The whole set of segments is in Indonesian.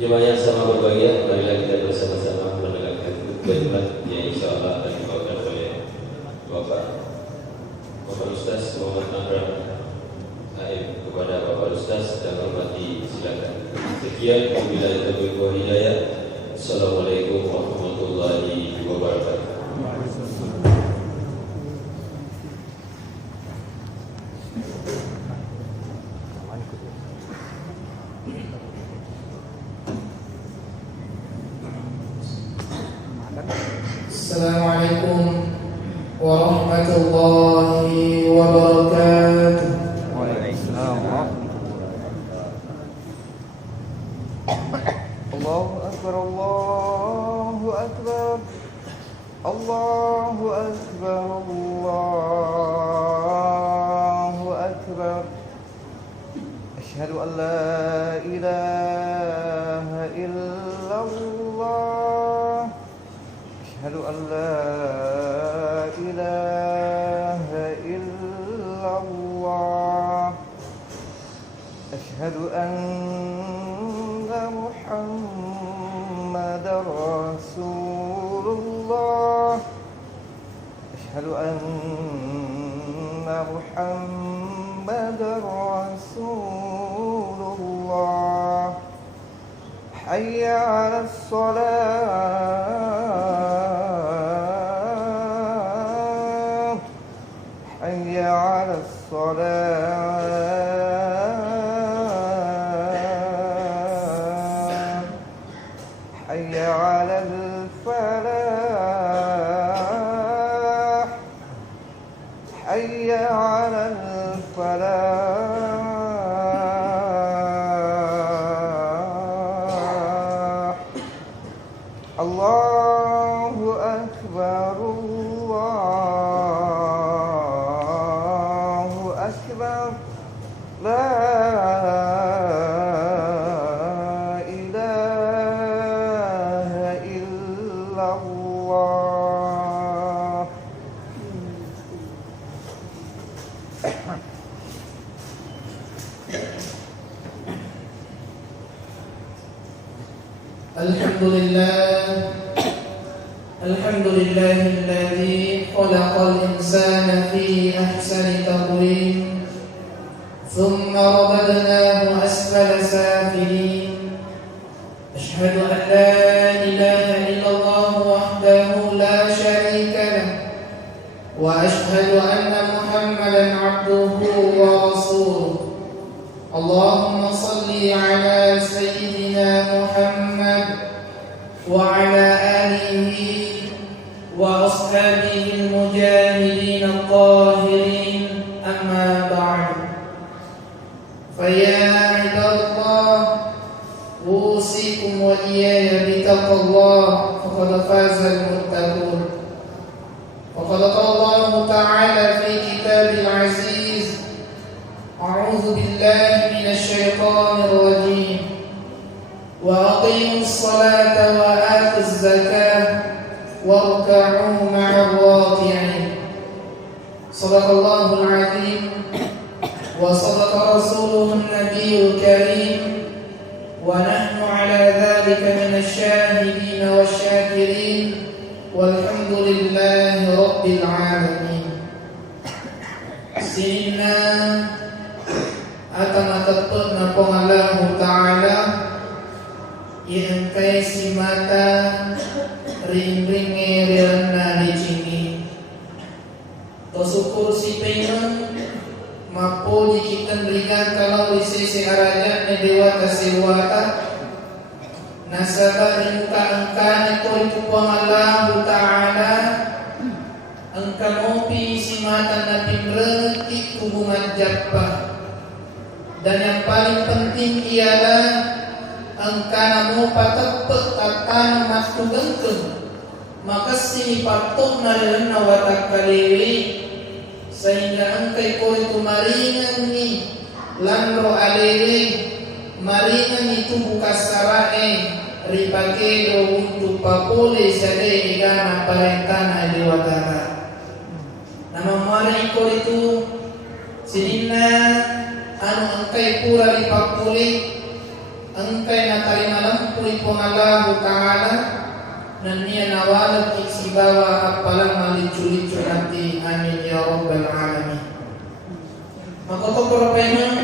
Jemaah yang sama berbahagia, marilah kita bersama-sama mendengarkan khutbah yang insyaAllah akan dibawakan oleh Bapak Ustaz Muhammad Akram Aib. Kepada Bapak Ustaz dan hormati, silakan. Sekian, wabillahi taufiq wal hidayah. Assalamualaikum warahmatullahi wabarakatuh. Assalamualaikum warahmatullahi wabarakatuh. Waalaikumsalam. Allahu Akbar, Allahu Akbar, Allahu Akbar, Allahu Akbar. Asyhadu an la ilaha illallah. Asyhadu an la ilaha illallah. Asyhadu anna Muhammadar Rasulullah. Asyhadu anna Muhammadar Rasulullah. Hayya 'alas shalah. Hayya 'alas shalah. Hayya 'alal falah. Hayya 'alal falah. Allahu Akbar, Allahu Akbar. La ilaha illallah. Alhamdulillahilladzi khalaqal insana fi ahsani taqwim, thumma radadnahu asfala safilin. Ashhadu an la ilaha illallah wahdahu la sharika lah, wa ashhadu anna Muhammadan abduhu wa rasuluh. Allahumma salli ala sayyidina Muhammad wa ala alihi wa ashabihi al-mujahidin al-tahirin, amma ba'd. Faya ibadallah, usikum wa iyaya bitaqwallah, faqad faza al-muttaqun. Faqad qala Allah ta'ala fi kitabil aziz, a'udzu billahi minasy syaithanir rajim. Wa aqimus salata wa atuz zakah warka'u ma'ar raki'in. Shadaqallahul 'azim wa shadaqa rasuluhun nabiyyul karim, wa nahnu 'ala dhalika minasy syahidin wasyakirin, walhamdulillahi rabbil 'alamin. Sinna atamatatun na pangalahu ta'ala yang kay si mata ring-ring na licini. To syukur si pengen mapuli kita berikan kalau sisi arajat na dewata siwata nasaba rinka angka ito ito pangalahu ta'ala angka mopi si mata na pinrengti kubumadjak pa. Dan yang paling penting ialah angka mo patagpag at tanang matugangkag makasini patok na rin na watak kaliwi sehingga angkay ko ito maringan ni landro aliwi maringan ito bukas sarae ripakedo untuk papuli sa de igana parentana liwatara namamari ko ito sinina ano angkay pura ripapuli engkay na tarima lampuy po Allah Ta'ala na niya nawalat iksibawa at palang malitsu-litsu natin. Amin ya Rabbal Alamin. Magkotokoro pa yun,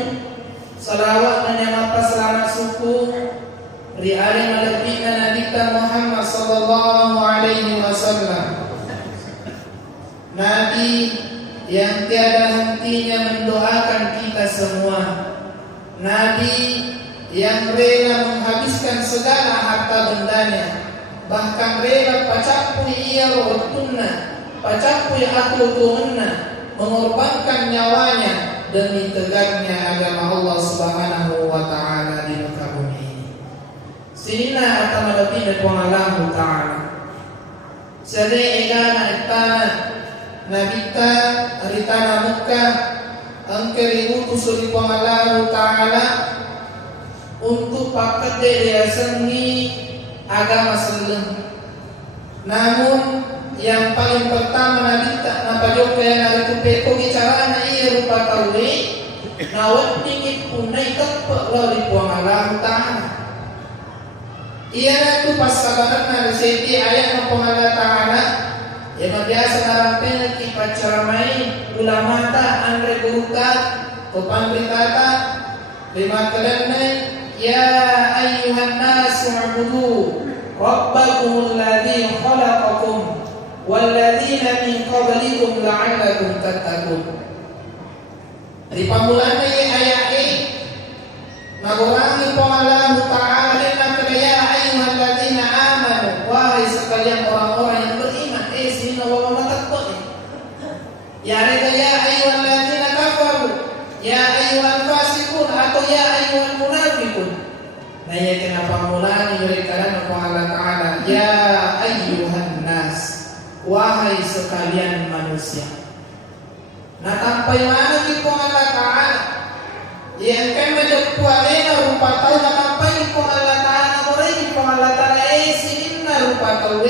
salawat na niya mapasalamat suku riali malapit na Nabi Muhammad sallallahu alaihi wasallam, Nabi yang tiada hentinya mendoakan kita semua, Nabi yang rela menghabiskan segala harta bendanya, bahkan rela pacapui ia rotunna, pacapui aklutunna, mengorbankan nyawanya demi tegaknya agama Allah Subhanahu wa Ta'ala di muka bumi ini. Sina atau malapit na Allah Ta'ala. Sadai egana itana nabita aritana Mekah angkeri utus oleh Allah Ta'ala untuk paket dia sengi agama seleng. Namun yang paling pertama nabita napajok kaya naritu peko bicara na iya rupa kawe nawat dingit punay kapag lari puang Allah Ta'ala. Iya na itu pas kabaran na reseti ayat ng Allah Ta'ala yang biasa narampin ipacaramay ulama ta andre guruka kopandrikata lima kalanay ya ayyuhan nasu ubudu rabbakumul ladzi khalaqakum walladzina min qablikum la'allakum tattaqun. Di pamulana ayat ini nagurangi po Allah Ta'ala na kaya ayyuhal ladzina amanu, wahai sekalian orang-orang yang beriman. Sini nawawa matakbo ya rega ya ayyuhal ladzina kafaru, ya ayyuhal fasikun atau ya ayyuhal munafikun. Nah ya kenapa mulani mereka po Allah Ta'ala ya ayyuhan nas, wahai sekalian manusia. Nah tampai mana di po Allah Ta'ala yang kan menjatuhalena rupa tahu na tampai di po Allah Ta'ala murai di po Allah Ta'ala sinin na rupa tahu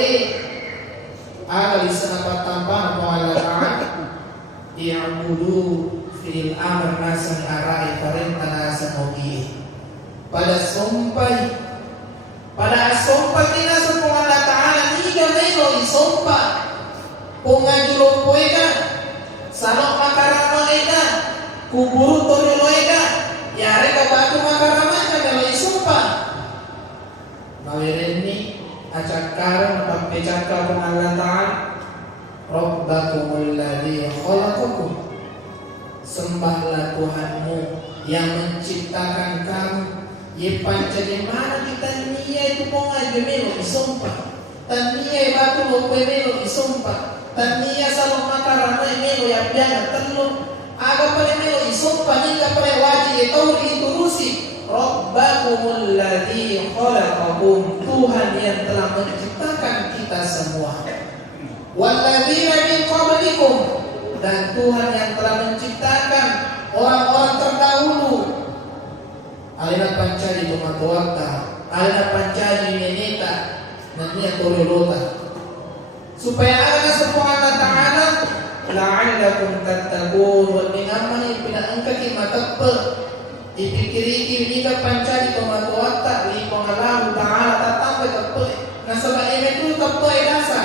alis na patampan po Allah Ta'ala i'budu fil amr nasang arai parenta nasa mogi pada sumpah kinasa po Allah Ta'ala niga melo isumpa pungajulo po eka sanok makarama eka kuburu torilo eka yare ka batu makarama eka kalau isumpa mawireni acakkaran pampecakka po Allah Ta'ala Rabbakumul ladzi khalaqakum, sembahlah Tuhanmu yang menciptakan kamu. Ye panca di mana kita niya itu mo ngaji melo isumpa tan niya batu mo melo isumpa tan niya sa makarama melo ya piana tello aga pale melo isumpa nika pale waji itu diturusi Rabbakumul ladzi khalaqakum, Tuhan yang telah menciptakan kita semua. Walladzina min qablikum, dan Tuhan yang telah menciptakan orang-orang terdahulu. Alina pancari tumatuarta, alina pancari menita, nantinya torolota. Supaya ada sebuah Ta'ala la'allakum tattaqun, wal minamani pinaangkat imataqba dipikiri jika pancari tumatuarta li pengalam Ta'ala tatambah taqba nasaba itu taqba idasa.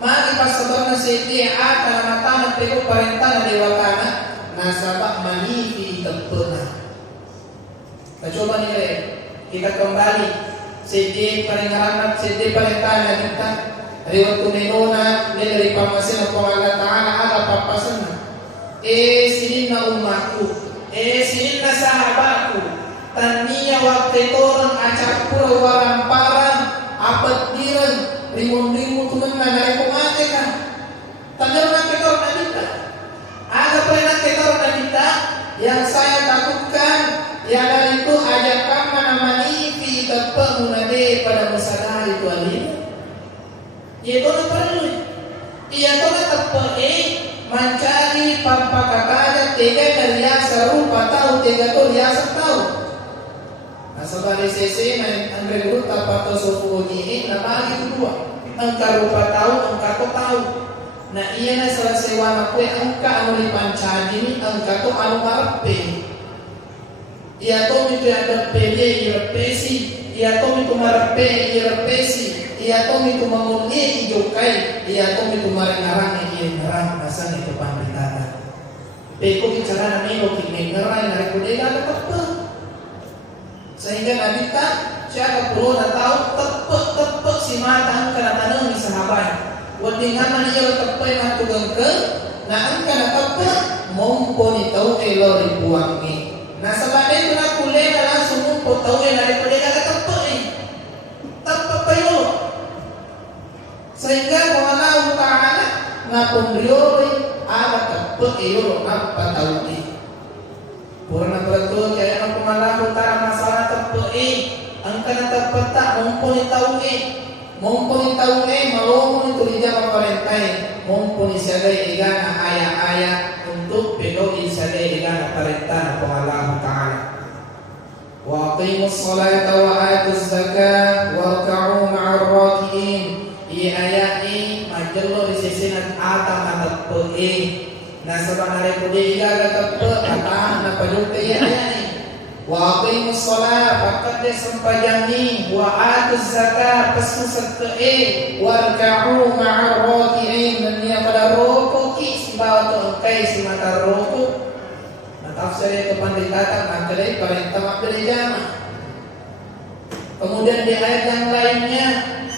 Mari pasabar na siti ata matana pero parentana dewakana nasabak manifi tempena. Coba nih kita kembali siti parengaramat siti parentana kita dari waktu menona dari pamasin po Allah Ta'ala aga papasana sinin na umatku sinin na sahabatku taniya waktu torang acapura waramparan apat diran rimun-rimun teman dari pemakai kan tanya nak ketor nadita ada pernah ketor nadita yang saya takutkan yang dari itu ajakan mana manifi tepat munade pada musadari itu alim itu perlu ia tu tepat mencari pampakakada tiga dari serupa tahu tiga tu biasa tahu. Sebagai sesi Andre Guru tapato suku ini nama itu dua. Engkau rupa tahu, engkau tahu. Nah iya na selesai wana kue engkau anu lipancaji ini engkau tu anu ngarepe. Ia to mi ada pede irpesi, ia to mi marape irpesi, ia to mi mangulie ijokai, ia to mi marengarang ngarang nasan itu panditata. Peko bicara nami lo kinengarai nari kudega ada apa? Sehingga Nabi tak siapa perlu tahu tepek si mata angkana tanang ni sahabat. Wadingan man iya tepek matu gengke, na angkana tepek mumpuni tahu elo ribuangi. Nah sebab itu nak kuliah langsung mumput tahu nari kudega ada tepek payo. Sehingga Allah Taala ngapun riori ada tepek iyo apa tahu ni. Purna betul kaya aku malah utara masalah tepei angkana tepeta mumpuni tahu malomon itu dijawab parentai mumpuni sadai igana ayat-ayat untuk pedoi sadai igana perintah Allah Taala wa aqimus salata wa atuz zakata warka'u ma'ar raki'in ayat ini majallo isisinat ata tepei. Nah sebenarnya kudega tepe kata na pajulte ya ni wa aqimus shalah pakat de sempajani wa atuz zakat pesu sekte warka'u ma'ar raki'in dan dia pada rokok ki bawa tu kai si mata rokok. Nah tafsir itu panditata mangkali perintah mangkali jama. Kemudian di ayat yang lainnya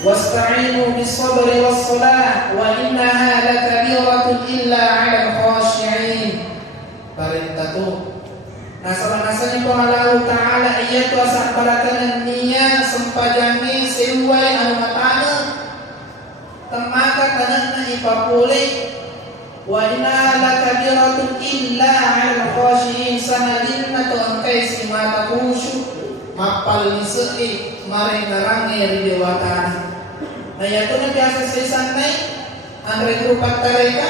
wasta'inu bis-sabri was-salah wa innaha lakabiratun illa 'alal khashi'in. Perintah tu. Nah sabanasanya Allah Taala ia tu asal balatan niat sempajani sewai anu matana. Temaka tanana ipapule wa innaha lakabiratun illa 'alal khashi'in sanadinna tu angkai si mata khusyuk mapal lisei mare ngarange di dewatana. Nah ya tu biasa santai andre grupat mereka.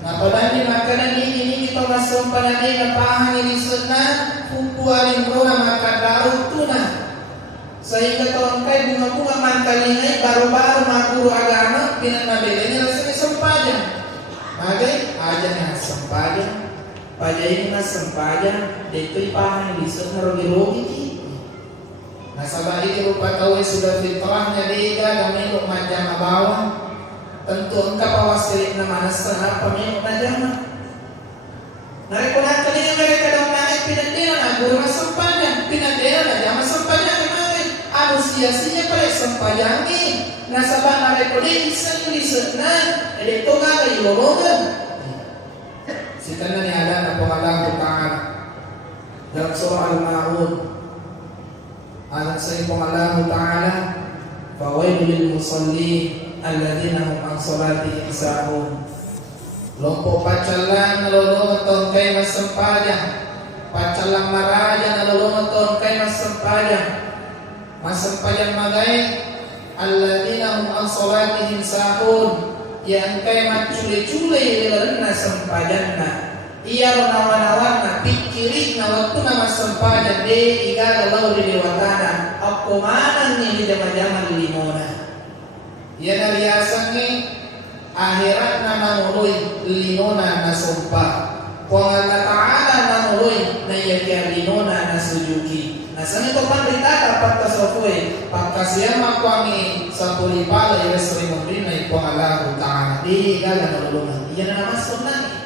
Nah padani makanan ini kita masuk padani napahan ini sunna kumpualin rona maka daud tuna. Sehingga tongkai bunga-bunga mantalinai baru-baru makuru agama pinat mabelenya rasanya sempajan. Maka aja na sempajan. Pajai na sempajan detoy pahan di sunna rogi-rogi. Nah sabari rupa tahu sudah fitrahnya dia dan minum majama bawah. Tentu engkau pawasilik nama nasana pemilik majama. Narikunan kalinya mereka dalam naik pindah-pindah na guru sempajan pindah-pindah na jama sempajan kemarin. Anu sia-sia pada sempajan ini. Nah sabari mereka lisan na itu nggak ilolongan. Sikana ni ada na pengalang Ta'ala dalam surah Al-Ma'un. Anak saya Allah Ta'ala fawailul lil musallin alladzina hum an salatihim sahun. Lompo pacalang nalolong tongkai mas sempajang, pacalang maraja nalolong tongkai mas sempajang magai alladzina hum an salatihim sahun, yang kai macule-cule dilarna sempajanna. Ia nawan-nawan pikirin na waktu nama sempadan de igala lau di dewatana aku mana ni di jama-jama limona. Ia nariasan ni akhirat na nangului limona na sumpah. Kuala Ta'ala nangului na iya limona na sujuki. Nah sana itu pandita dapat tasawuf pagkasiyama kwangi sa pulipala iya sering membina kuala Ta'ala di igala nangulungan. Ia na naman sunnah.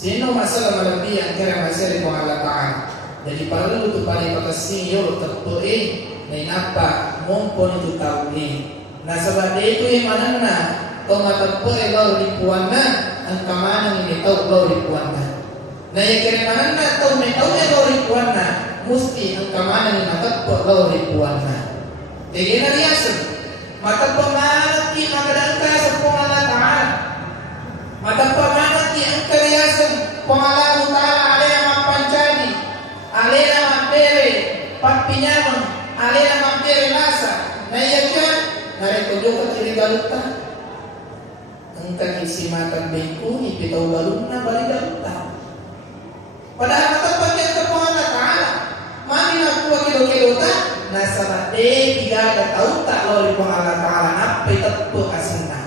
Sino masalah malabi ang kaya masalah ko Allah Ta'ala. Jadi perlu tu pada pakasih yo tertuai menapa mumpun itu tahu ni. Nah sebab itu yang mana na to matagpuai law ripuana ang kamanang ini tahu law ripuana. Nah yang kaya mana na to may tahu law ripuana musti ang kamanang ini matagpuai law ripuana. Jadi na riasan matagpuai manati makadangka sa Allah Ta'ala. Matagpuai manati ang kariasan pengalam Ta'ala alena mampancani alena mampere papinyamang alena mampere nasa nayakan nareko joko kiri galuta engka kisi makan bengku ipitaw galuna bali galuta padahal matagpuai ang pengalam Ta'ala mani nakuha kilo-kilota nasa bade tiga tahu tak lo di pengalam Ta'ala nape tepu asina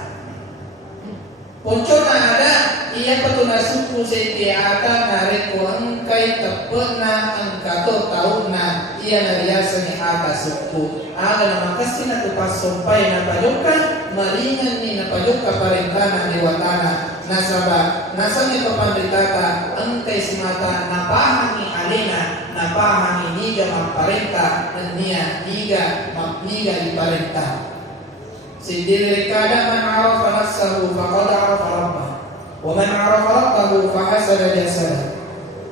Poncona ada iya patuna suku setiata nareko angkai tepena angkato tauna iya nariasa ni ata suku aga na makasi na tupasompai na pajoka maringan ni na pajoka parentana ni watana nasaba nasanya kapanditata angkai simata napahani alena napahani niga mamparenta niya niga iparenta sendiri kada man arafa nafsahu faqad arafa rabbah wa man arafa rabbahu fahasada jasada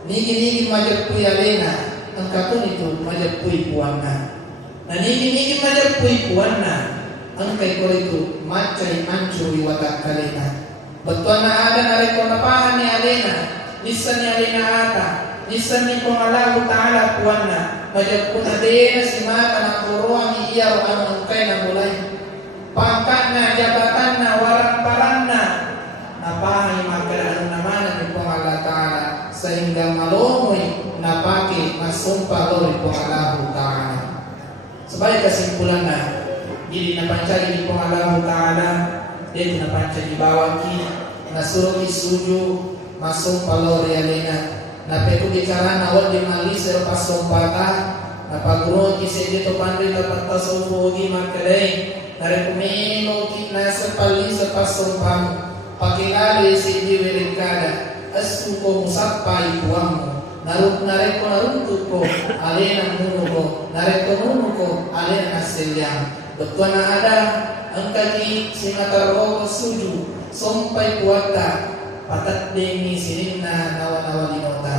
nigi majapui alena angkatun itu majapui puana na nigi majapui puana angkai ko itu macai ancuri watak kalena betuana ada nareko napahan ni alena nisan ni alena ata nisan ni pengalahu ta'ala puana majapuna dena simata na kuruang iya ang angkai na mulai pangkatna jabatanna warang-parangna napahay magkalaan naman ni Allah Ta'ala sehingga malomoy napake masumpah oleh Allah Ta'ala. Sebagai kesimpulan na dili napancari ni Allah Ta'ala dia napancari bawaki nasuruh isuju masumpah oleh alena napeku bicara nawat di malis lepas sumpata napagurun kisih dito pandri dapat tasawugi magkalay narekumino kitna sa pali sa pasumpang pakilali si diwirin kada asuko musapay buwang mo nareko ko alin ang nuno ko nareko nuno ko alin ang silyang betul na ada ang kagi sinataro suju sompay puwata patat dengi sining na nawa linota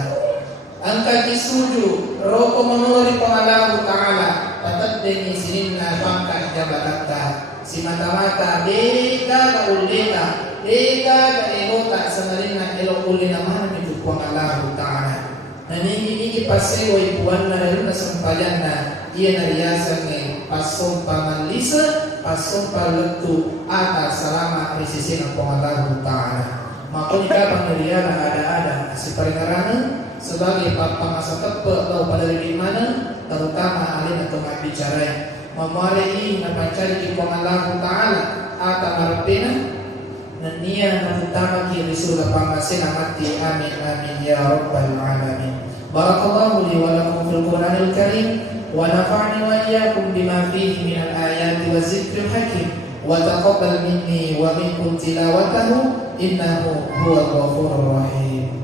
ang kagi suju roko manuri pangalahu ta'ala patat dengi sining na pangka jabatata si mata-mata deka ka ulita deka ka elota sa nalina elok uli naman itu pangalahu ta'ala nanini pasewa ipuan na rin na sampayan na iya nariyasan ng pasong pamanlisa pasong palagtu ata salama resisi ng pangalahu ta'ala makunika pangyarihan na ada-ada si paringarangan sebagai pangasatap atau pada diri mana terutama alin atau bicara memari napancari di Allah Ta'ala ata marpena nania terutama ki risul pangasin amati amin amin ya rabbal alamin barakallahu li wa lakum fil Qur'anil Karim wa nafa'ani wa iyyakum bima fihi minal ayati wa zikril hakim wa taqabbal minni wa minkum tilawatahu innahu huwal ghafurur rahim.